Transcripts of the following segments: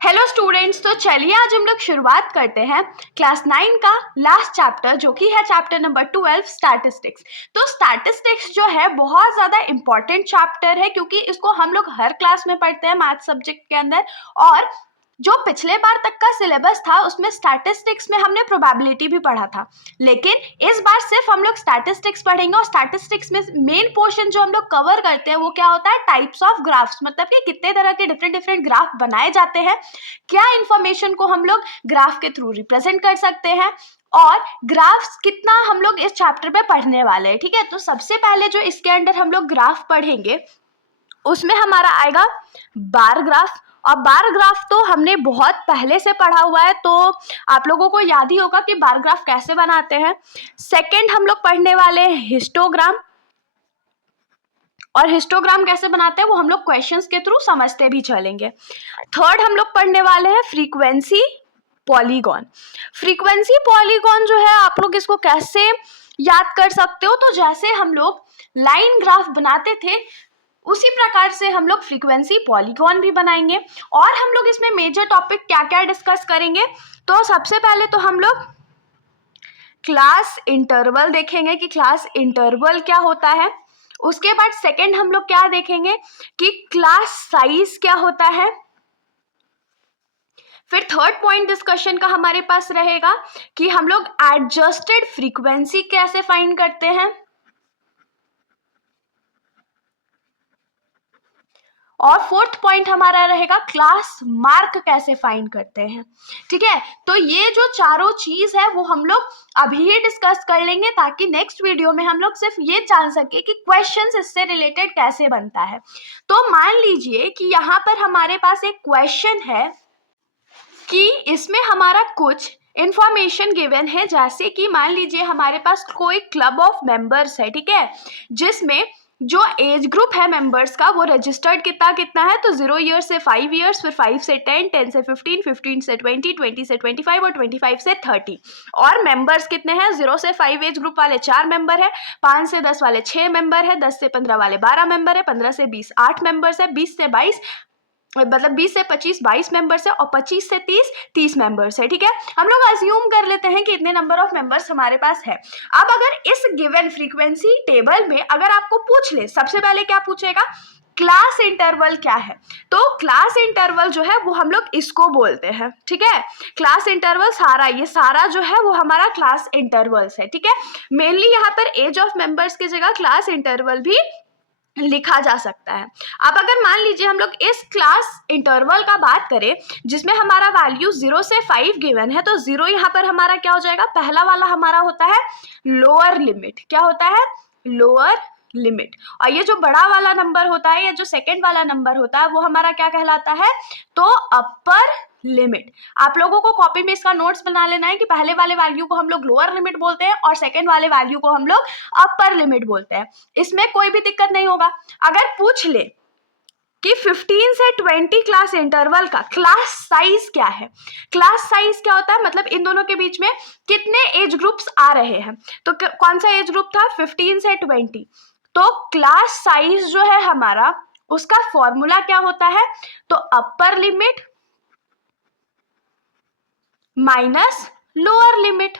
Hello students, तो चलिए आज हम लोग शुरुआत करते हैं क्लास 9 का लास्ट चैप्टर जो कि है चैप्टर नंबर 12 स्टैटिस्टिक्स। तो स्टैटिस्टिक्स जो है बहुत ज़्यादा इंपॉर्टेंट चैप्टर है क्योंकि इसको हम लोग हर क्लास में पढ़ते हैं मैथ सब्जेक्ट के अंदर। और जो पिछले बार तक का सिलेबस था उसमें स्टैटिस्टिक्स में हमने प्रोबेबिलिटी भी पढ़ा था, लेकिन इस बार सिर्फ हम लोग स्टैटिस्टिक्स पढ़ेंगे। और स्टैटिस्टिक्स में मेन पोर्शन जो हम लोग कवर करते हैं वो क्या होता है, टाइप्स ऑफ ग्राफ्स, मतलब कि कितने तरह के डिफरेंट ग्राफ बनाए जाते हैं, क्या इंफॉर्मेशन को हम लोग ग्राफ के थ्रू रिप्रेजेंट कर सकते हैं, और ग्राफ्स कितना हम लोग इस चैप्टर में पढ़ने वाले हैं। ठीक है, तो सबसे पहले जो इसके अंदर हम लोग ग्राफ पढ़ेंगे उसमें हमारा आएगा बार ग्राफ। और बार ग्राफ तो हमने बहुत पहले से पढ़ा हुआ है, तो आप लोगों को याद ही होगा कि बार ग्राफ कैसे बनाते हैं। सेकंड हम लोग पढ़ने वाले हैं हिस्टोग्राम, और हिस्टोग्राम कैसे बनाते हैं वो हम लोग क्वेश्चंस के थ्रू समझते भी चलेंगे। थर्ड हम लोग पढ़ने वाले हैं फ्रीक्वेंसी पॉलीगॉन। फ्रीक्वेंसी पॉलीगॉन जो है आप लोग इसको कैसे याद कर सकते हो, तो जैसे हम लोग लाइन ग्राफ बनाते थे उसी प्रकार से हम लोग फ्रीक्वेंसी पॉलीगॉन भी बनाएंगे। और हम लोग इसमें मेजर टॉपिक क्या क्या डिस्कस करेंगे, तो सबसे पहले तो हम लोग क्लास इंटरवल देखेंगे कि क्लास इंटरवल क्या होता है। उसके बाद सेकंड हम लोग क्या देखेंगे कि क्लास साइज क्या होता है। फिर थर्ड पॉइंट डिस्कशन का हमारे पास रहेगा कि हम लोग एडजस्टेड फ्रीक्वेंसी कैसे फाइंड करते हैं, और फोर्थ पॉइंट हमारा रहेगा क्लास मार्क कैसे फाइंड करते हैं। ठीक है, तो ये जो चारों चीज है वो हम लोग अभी ही डिस्कस कर लेंगे ताकि नेक्स्ट वीडियो में हम लोग सिर्फ ये जान सके कि क्वेश्चंस इससे रिलेटेड कैसे बनता है। तो मान लीजिए कि यहाँ पर हमारे पास एक क्वेश्चन है कि इसमें हमारा कुछ इंफॉर्मेशन गिवन है, जैसे कि मान लीजिए हमारे पास कोई क्लब ऑफ मेंबर्स है, ठीक है, जिसमें जो एज ग्रुप है मेंबर्स का वो रजिस्टर्ड कितना कितना है, तो 0 ईयर से 5 ईयर्स, फिर 5 से 10, 10 से 15, 15 से 20, 20 से 25 और 25 से 30। और मेंबर्स कितने हैं, 0 से 5 एज ग्रुप वाले 4 मेंबर है, 5 से 10 वाले 6 मेंबर है, 10 से 15 वाले 12 मेंबर है, 15 से 20 8 मेंबर्स है, 20 से 22 मतलब 20 से 25 22 मेंबर्स है, और 25 से 30 30 मेंबर्स है। ठीक है, हम लोग अज्यूम कर लेते हैं कि इतने नंबर ऑफ मेंबर्स हमारे पास है। अब अगर इस गिवन फ्रीक्वेंसी टेबल में अगर आपको पूछ ले, सबसे पहले क्या पूछेगा, क्लास इंटरवल क्या है, तो क्लास इंटरवल जो है वो हम लोग इसको बोलते हैं। ठीक है, क्लास इंटरवल सारा, ये सारा जो है वो हमारा क्लास इंटरवल्स है। ठीक है, मेनली यहाँ पर एज ऑफ मेंबर्स की जगह क्लास इंटरवल भी लिखा जा सकता है। अब अगर मान लीजिए हम लोग इस क्लास इंटरवल का बात करें जिसमें हमारा वैल्यू 0 से 5 गिवन है, तो 0 यहाँ पर हमारा क्या हो जाएगा, पहला वाला हमारा होता है लोअर लिमिट। क्या होता है, लोअर लिमिट। और ये जो बड़ा वाला नंबर होता है या जो सेकंड वाला नंबर होता है वो हमारा क्या कहलाता है, तो अपर लिमिट। आप लोगों को कॉपी में इसका नोट्स बना लेना है कि पहले वाले वैल्यू को हम लोग लोअर लिमिट बोलते हैं और सेकंड वाले वैल्यू को हम लोग अपर लिमिट बोलते हैं। इसमें कोई भी दिक्कत नहीं होगा। अगर पूछ ले कि 15 से 20 क्लास इंटरवल का क्लास साइज क्या है, क्लास साइज क्या होता है, मतलब इन दोनों के बीच में कितने एज ग्रुप्स आ रहे हैं, तो कौन सा एज ग्रुप था, 15 से 20। तो क्लास साइज जो है हमारा, उसका फॉर्मूला क्या होता है, तो upper limit minus lower limit.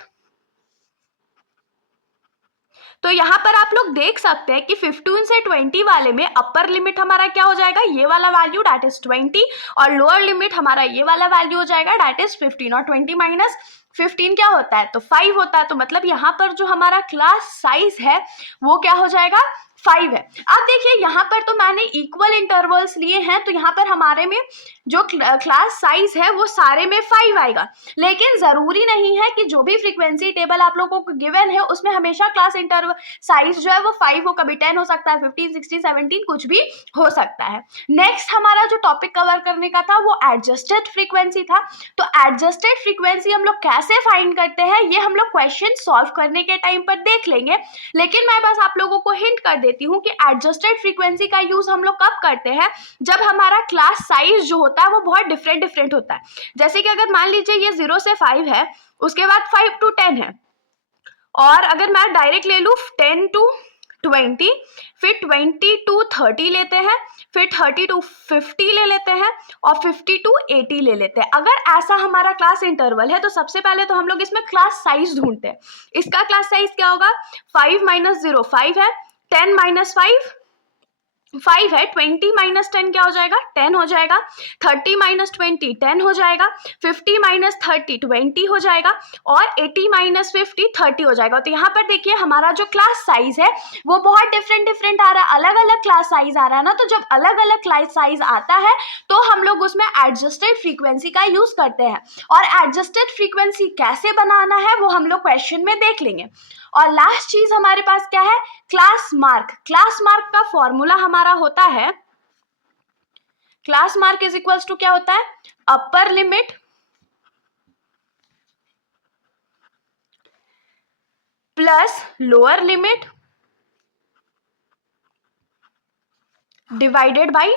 तो यहाँ पर आप लोग देख सकते हैं कि 15 से 20 वाले में अपर लिमिट हमारा क्या हो जाएगा, ये वाला वैल्यू दैट इज 20, और लोअर लिमिट हमारा ये वाला वैल्यू हो जाएगा दैट इज 15। और 20 माइनस 15 क्या होता है, तो 5 होता है। तो मतलब यहाँ पर जो हमारा क्लास साइज है वो क्या हो जाएगा, 5 है। अब देखिए यहाँ पर तो मैंने इक्वल इंटरवल्स लिए हैं, तो यहाँ पर हमारे में जो क्लास साइज है वो सारे में 5 आएगा, लेकिन जरूरी नहीं है कि जो भी फ्रीक्वेंसी टेबल आप लोगों को गिवन है उसमें हमेशा क्लास इंटरवल साइज जो है वो 5 हो, कभी 10 हो सकता है, 15 16 17 कुछ भी हो सकता है। नेक्स्ट हमारा जो टॉपिक कवर करने का था वो एडजस्टेड फ्रीक्वेंसी था। तो एडजस्टेड फ्रीक्वेंसी हम लोग कैसे फाइंड करते हैं ये हम लोग क्वेश्चन सॉल्व करने के टाइम पर देख लेंगे, लेकिन मैं बस आप लोगों को हिंट कर देती हूँ कि एडजस्टेड फ्रीक्वेंसी का यूज हम लोग कब करते हैं, जब हमारा क्लास साइज जो होता है वो बहुत डिफरेंट होता है। जैसे कि अगर मान लीजिए ये 0 से 5 है, उसके बाद 5 to 10 है, और अगर मैं डायरेक्ट ले लूँ 10 to 20, फिर 20 to 30 लेते हैं, फिर 30 to 50 ले लेते हैं और 50 to 80 ले लेते हैं। अगर ऐसा हमारा क्लास इंटरवल है तो सबसे पहले तो हम लोग इसमें क्लास साइज ढूंढते हैं। इसका क्लास साइज क्या होगा, 5 - 0 5 है, 10 - 5 5 है, 20 - 10 क्या हो जाएगा, 10 हो जाएगा, 30 - 20 10 हो जाएगा, 50 - 30 20 हो जाएगा और 80 - 50 30 हो जाएगा। तो यहाँ पर देखिए हमारा जो क्लास साइज है वो बहुत डिफरेंट आ रहा है, अलग अलग क्लास साइज आ रहा है ना। तो जब अलग अलग क्लास साइज आता है तो हम लोग उसमें एडजस्टेड फ्रीक्वेंसी का यूज करते हैं, और एडजस्टेड फ्रीक्वेंसी कैसे बनाना है वो हम लोग क्वेश्चन में देख लेंगे। और लास्ट चीज हमारे पास क्या है, क्लास मार्क। क्लास मार्क का फॉर्मूला हमारा होता है, class mark is equals to क्या होता है, upper limit plus lower limit divided by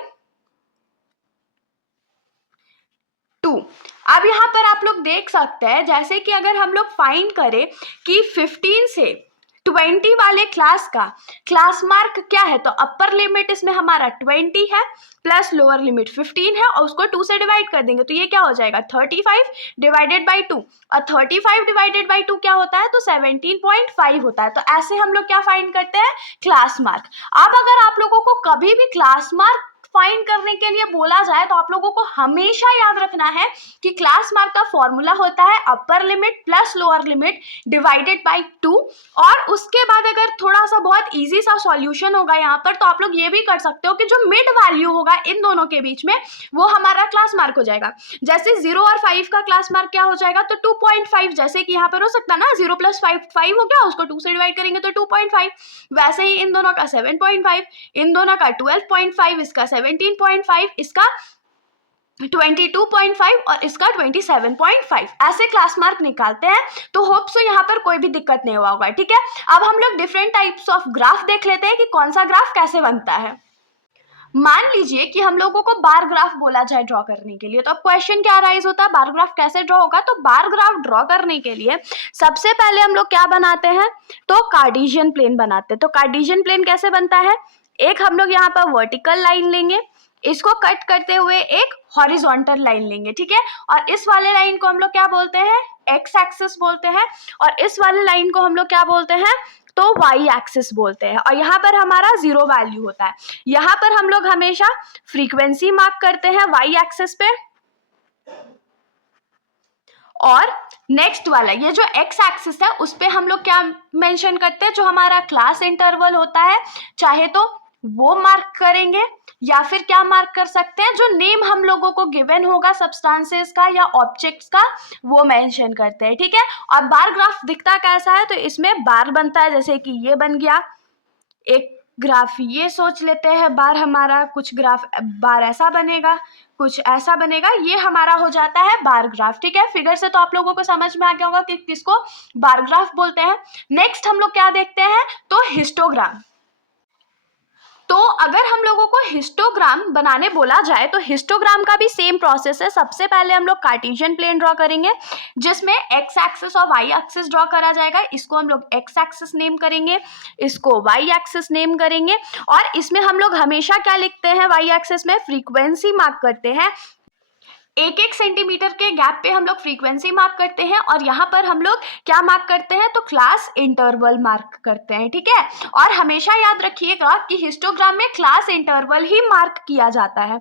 2। अब यहां पर आप लोग देख सकते हैं जैसे कि अगर हम लोग फाइंड करें कि 15 से 20 वाले क्लास का क्लास मार्क क्या है, तो अपर लिमिट इसमें हमारा 20 है प्लस लोअर लिमिट 15 है और उसको 2 से डिवाइड कर देंगे तो ये क्या हो जाएगा, 35 डिवाइडेड बाई 2, और 35 डिवाइडेड बाई 2 क्या होता है, तो 17.5 होता है। तो ऐसे हम लोग क्या फाइंड करते हैं, क्लास मार्क। अब अगर आप लोगों को कभी भी क्लास मार्क फाइंड करने के लिए बोला जाए तो आप लोगों को हमेशा याद रखना है कि क्लास मार्क का फॉर्मूला होता है upper limit plus lower limit divided by 2। और उसके बाद अगर थोड़ा सा बहुत इजी सा सॉल्यूशन होगा यहाँ पर, तो आप लोग ये भी कर सकते हो कि जो मिड वैल्यू होगा इन दोनों के बीच में वो हमारा क्लास मार्क हो जाएगा। जैसे 0 और 5 का क्लास मार्क क्या हो जाएगा, तो 2.5, जैसे कि यहाँ पर हो सकता है ना 0 + 5 5 हो गया, उसको 2 से डिवाइड करेंगे तो 2.5। वैसे ही इन दोनों का 7.5, इन दोनों का 12.5, इसका 17.5, इसका 22.5 और इसका 27.5, ऐसे क्लास मार्क निकालते हैं। तो होप सो यहाँ पर कोई भी दिक्कत नहीं हुआ होगा, ठीक है। अब हम लोग डिफरेंट टाइप्स ऑफ ग्राफ देख लेते हैं कि कौन सा ग्राफ कैसे बनता है। मान लीजिए कि हम लोगों को बार ग्राफ बोला जाए ड्रॉ करने के लिए, तो अब क्वेश्चन क्या राइज होता है, बार ग्राफ कैसे ड्रॉ होगा। तो बार ग्राफ ड्रॉ करने के लिए सबसे पहले हम लोग क्या बनाते हैं, तो कार्टेशियन प्लेन बनाते हैं। तो कार्टेशियन प्लेन कैसे बनता है, एक हम लोग यहाँ पर वर्टिकल लाइन लेंगे, इसको कट करते हुए एक हॉरिजॉन्टल लाइन लेंगे, ठीक है। और इस वाले लाइन को हम लोग क्या बोलते हैं, एक्स एक्सिस बोलते हैं, और इस वाले लाइन को हम लोग क्या बोलते हैं, तो वाई एक्सिस बोलते हैं। और यहाँ पर हमारा 0 वैल्यू होता है। यहाँ पर हम लोग हमेशा फ्रीक्वेंसी मार्क करते हैं वाई एक्सिस पे, और नेक्स्ट वाला ये जो एक्स एक्सिस है उस पे हम लोग क्या मेंशन करते हैं, जो हमारा क्लास इंटरवल होता है, चाहे तो वो मार्क करेंगे या फिर क्या मार्क कर सकते हैं, जो नेम हम लोगों को गिवन होगा सब्सटेंसेस का या ऑब्जेक्ट्स का, वो मेंशन करते हैं, ठीक है। और बार ग्राफ दिखता कैसा है, तो इसमें बार बनता है, जैसे कि ये बन गया एक ग्राफ, ये सोच लेते हैं बार हमारा, कुछ ग्राफ बार ऐसा बनेगा, कुछ ऐसा बनेगा, ये हमारा हो जाता है बार ग्राफ, ठीक है। फिगर से तो आप लोगों को समझ में आ गया होगा कि किसको बार ग्राफ बोलते हैं। नेक्स्ट हम लोग क्या देखते हैं, तो हिस्टोग्राम। तो अगर हम लोगों को हिस्टोग्राम बनाने बोला जाए तो हिस्टोग्राम का भी सेम प्रोसेस है। सबसे पहले हम लोग कार्टेशियन प्लेन ड्रॉ करेंगे जिसमें एक्स एक्सिस और वाई एक्सिस ड्रॉ करा जाएगा। इसको हम लोग एक्स एक्सिस नेम करेंगे, इसको वाई एक्सिस नेम करेंगे, और इसमें हम लोग हमेशा क्या लिखते हैं, वाई एक्सिस में फ्रीक्वेंसी मार्क करते हैं। 1-1 सेंटीमीटर के गैप पे हम लोग फ्रीक्वेंसी मार्क करते हैं, और यहाँ पर हम लोग क्या मार्क करते हैं, तो क्लास इंटरवल मार्क करते हैं, ठीक है। और हमेशा याद रखिएगा कि हिस्टोग्राम में क्लास इंटरवल ही मार्क किया जाता है।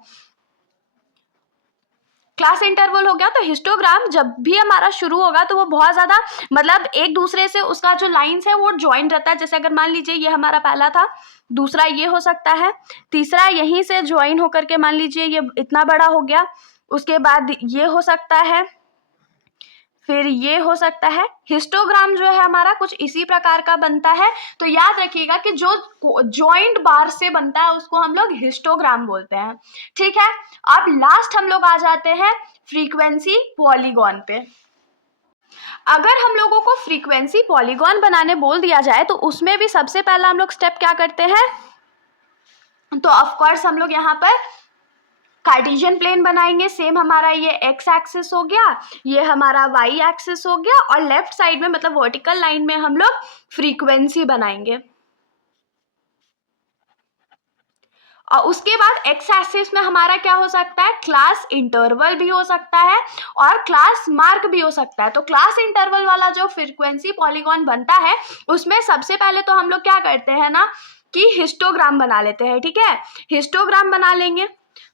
क्लास इंटरवल हो गया, तो हिस्टोग्राम जब भी हमारा शुरू होगा तो वो बहुत ज़्यादा मतलब एक दूसरे से उसका जो लाइन्स है वो ज्वाइन रहता है। जैसे अगर मान लीजिए ये हमारा पहला था, दूसरा ये हो सकता है, तीसरा यहीं से ज्वाइन होकर के मान लीजिए ये इतना बड़ा हो गया, उसके बाद ये हो सकता है, फिर ये हो सकता है। हिस्टोग्राम जो है हमारा कुछ इसी प्रकार का बनता है। तो याद रखिएगा कि जो जॉइंट बार से बनता है उसको हम लोग हिस्टोग्राम बोलते हैं, ठीक है। अब लास्ट हम लोग आ जाते हैं फ्रीक्वेंसी पॉलीगॉन पे। अगर हम लोगों को फ्रीक्वेंसी पॉलीगॉन बनाने बोल दिया जाए तो उसमें भी सबसे पहला हम लोग स्टेप क्या करते हैं, तो ऑफ कोर्स हम लोग यहाँ पर कार्टेशियन प्लेन बनाएंगे। सेम हमारा ये एक्स एक्सिस हो गया, ये हमारा वाई एक्सिस हो गया, और लेफ्ट साइड में मतलब वर्टिकल लाइन में हम लोग फ्रीक्वेंसी बनाएंगे। और उसके बाद एक्स एक्सिस में हमारा क्या हो सकता है, क्लास इंटरवल भी हो सकता है और क्लास मार्क भी हो सकता है। तो क्लास इंटरवल वाला जो फ्रीक्वेंसी पॉलीगॉन बनता है उसमें सबसे पहले तो हम लोग क्या करते हैं ना कि हिस्टोग्राम बना लेते हैं। ठीक है, हिस्टोग्राम बना लेंगे।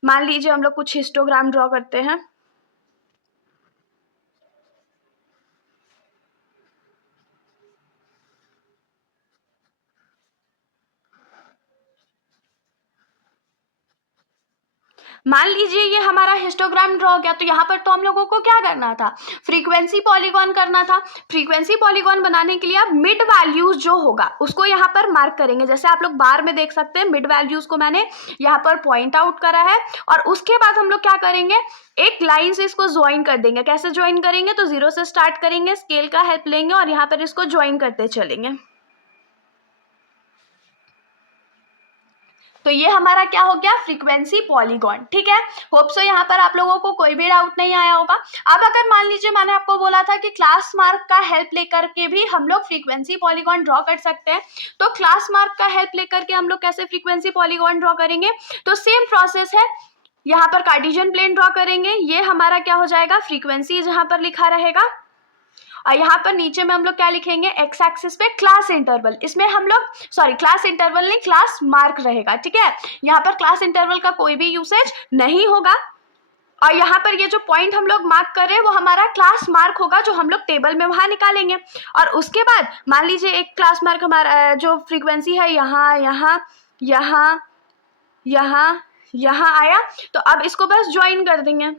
मान लीजिए हम लोग कुछ हिस्टोग्राम ड्रॉ करते हैं। मान लीजिए ये हमारा हिस्टोग्राम ड्रॉ हो गया, तो यहाँ पर तो हम लोगों को क्या करना था, फ्रीक्वेंसी पॉलीगॉन करना था। फ्रीक्वेंसी पॉलीगॉन बनाने के लिए आप मिड वैल्यूज जो होगा उसको यहाँ पर मार्क करेंगे। जैसे आप लोग बार में देख सकते हैं, मिड वैल्यूज को मैंने यहाँ पर पॉइंट आउट करा है। और उसके बाद हम लोग क्या करेंगे, एक लाइन से इसको ज्वाइन कर देंगे। कैसे ज्वाइन करेंगे, तो 0 से स्टार्ट करेंगे, स्केल का हेल्प लेंगे और यहाँ पर इसको ज्वाइन करते चलेंगे। तो ये हमारा क्या हो गया, फ्रीक्वेंसी पॉलीगॉन। ठीक है, होप सो यहाँ पर आप लोगों को कोई भी डाउट नहीं आया होगा। अब अगर मान लीजिए मैंने आपको बोला था कि क्लास मार्क का हेल्प लेकर के भी हम लोग फ्रीक्वेंसी पॉलीगॉन ड्रॉ कर सकते हैं, तो क्लास मार्क का हेल्प लेकर के हम लोग कैसे फ्रीक्वेंसी पॉलीगॉन ड्रॉ करेंगे, तो सेम प्रोसेस है। यहाँ पर कार्टेशियन प्लेन ड्रॉ करेंगे, ये हमारा क्या हो जाएगा, फ्रीक्वेंसी जहाँ पर लिखा रहेगा। और यहाँ पर नीचे में हम लोग क्या लिखेंगे, एक्स एक्सिस पे क्लास इंटरवल। इसमें हम लोग क्लास इंटरवल नहीं, क्लास मार्क रहेगा। ठीक है, यहाँ पर क्लास इंटरवल का कोई भी यूसेज नहीं होगा। और यहाँ पर ये जो पॉइंट हम लोग मार्क कर रहे हैं वो हमारा क्लास मार्क होगा, जो हम लोग टेबल में वहाँ निकालेंगे। और उसके बाद मान लीजिए एक क्लास मार्क हमारा जो फ्रीक्वेंसी है यहाँ यहाँ यहाँ यहाँ यहाँ आया, तो अब इसको बस ज्वाइन कर देंगे।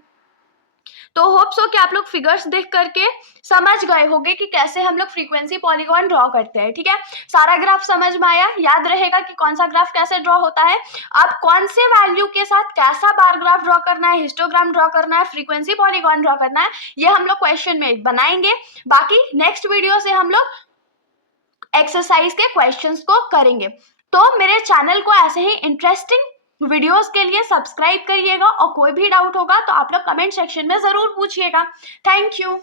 तो होप सो कि आप लोग फिगर्स देख करके समझ गए होंगे कि कैसे हम लोग फ्रीक्वेंसी पॉलीगॉन ड्रॉ करते हैं। ठीक है, सारा ग्राफ समझ में आया, याद रहेगा कि कौन सा ग्राफ कैसे ड्रॉ होता है। अब कौन से वैल्यू के साथ कैसा बार ग्राफ ड्रॉ करना है, हिस्टोग्राम ड्रॉ करना है, फ्रीक्वेंसी पॉलीगॉन ड्रॉ करना है, ये हम लोग क्वेश्चन में बनाएंगे। बाकी नेक्स्ट वीडियो से हम लोग एक्सरसाइज के क्वेश्चंस को करेंगे। तो मेरे चैनल को ऐसे ही इंटरेस्टिंग वीडियोस के लिए सब्सक्राइब करिएगा और कोई भी डाउट होगा तो आप लोग कमेंट सेक्शन में ज़रूर पूछिएगा। Thank you.